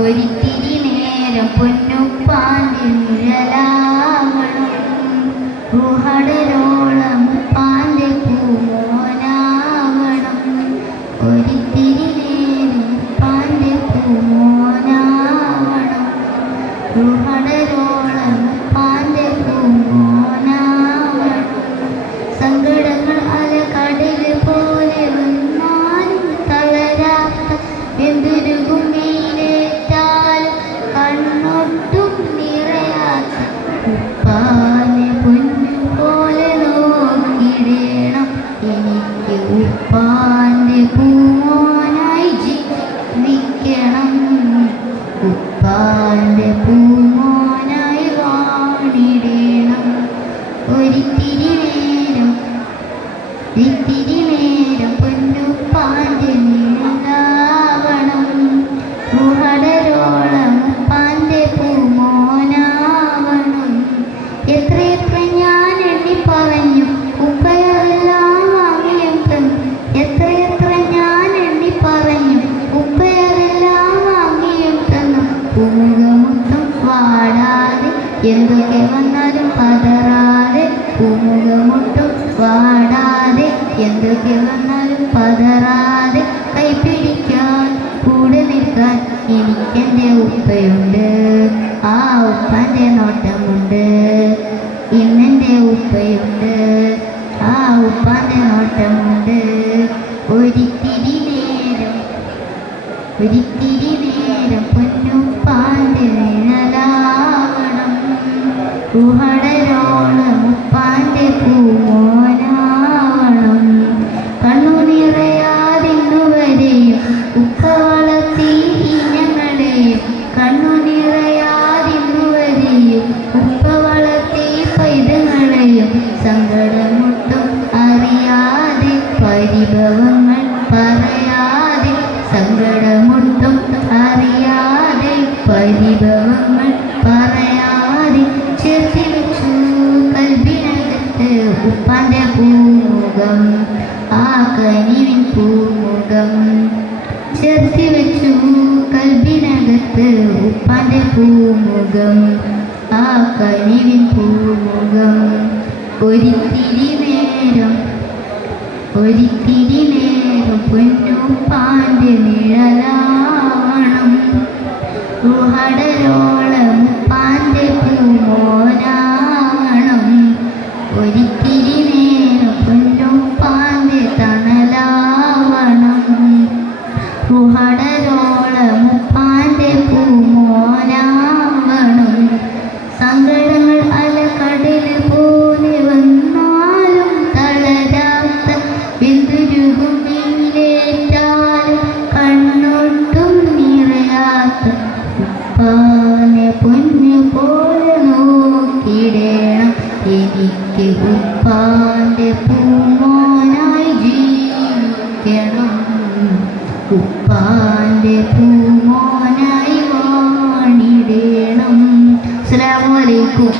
ഒരിത്തിരി നേരം പൊന്നുപ്പാൻ്റെ നിഴലാവണം, റുഹടരോളം പാൻ്റെ പൂമോനാവണം. ഒരിത്തിരി നേരം പാൻ്റെ പൂമോനാവണം, റുഹടരോളം പാൻ്റെ പൂമോനാവണം. സങ്കടങ്ങൾ അലകടൽ പോലെ വന്നാലും തളരാത്ത എന്തൊരു നീലേറ്റാലും കണ്ണൊട്ടും നിറയാത്ത ഉപ്പാനെ പൊന്നു പോലെ നോക്കിടണം. എനിക്ക് ഉപ്പാൻ്റെ പൂമോനായി ജീവിക്കണം, ഉപ്പാൻ്റെ പൂമോനായി വാണിടണം. ഒരിത്തിരി നേരം പൊന്നുപ്പാൻ്റെ നിഴലാവണം, റുഹടരോളം പാൻ്റെ പൂമോനാവണം. എത്രയെത്ര ഞാൻ എണ്ണി പറഞ്ഞു ഉപ്പയറെല്ലാം വാങ്ങിയും തന്നു, എത്രയെത്ര ഞാൻ എണ്ണി പറഞ്ഞു ഉപ്പയറെല്ലാം വാങ്ങിയും തന്നു. പൂമുഖമൊട്ടും വാടാതെ എന്തൊക്കെ വന്നാലും പതറാതെ, പൂമുഖമൊട്ടും വാടാതെ എന്തൊക്കെ വന്നാലും പതറാതെ, കൈപിടിക്കാൻ കൂടെ നിൽക്കാൻ എനിക്കെൻ്റെ ഉപ്പയുണ്ട്. ആ ഉപ്പാൻ്റെ നോട്ടമുണ്ട്, ഇന്നെൻ്റെ ഉപ്പയുണ്ട്. ആ ഉപ്പാൻ്റെ നോട്ടമുണ്ട്. ഒരിത്തിരി നേരം പൊന്നുപ്പാൻ്റെ നിഴലാവണം, റുഹടരോളം ഉപ്പാൻ്റെ പൂമോനാവണം. കണ്ണു നിറയാതിന്നുവരെയും ഉപ്പ വളർത്തി ഇനങ്ങളെയും, കണ്ണു നിറയാതിന്നുവരെയും ഉപ്പ വളർത്തി പൈതങ്ങളെയും. സങ്കടമൊട്ടും അറിയാതെ പരിഭവങ്ങൾ പറയാതെ, സങ്കടമൊട്ടും അറിയാതെ പരിഭവങ്ങൾ പറയാതെ, ചേർത്തി വെച്ചു കൽബിനകത്ത് ഉപ്പാൻ്റെ പൂമുഖം, ആ കനിവിൻ പൂമുഖം. ചേർത്തി വെച്ചു കൽബിനകത്ത് ഉപ്പാൻ്റെ പൂമുഖം, ആ കനിവിൻ പൂമുഖം. ഒരിത്തിരി നേരം പൊന്നുപ്പാൻ്റെ നിഴലാവണം, റുഹടരോളം പാൻ്റെ പൂമോനാവണം. ഒരിത്തിരി നേരം പൊന്നുപ്പാൻ്റെ തണലാവണം, റുഹടരോളം പാൻ്റെ പൂമോനാവണം. സങ്കടങ്ങൾ അലകടൽ പോലെ വന്നാലും തളരാത്ത എന്തൊരു നീലേറ്റാലും കണ്ണൊട്ടും നിറയാത്ത ഉപ്പാനെ പൊന്നു പോലെ നോക്കിടണം. എനിക്ക് ഉപ്പാൻ്റെ പൂമോനായി ജീവിക്കണം, ഉപ്പാൻ്റെ പൂമോനായി വാണിടണം. അസ്സലാമു അലൈക്കും.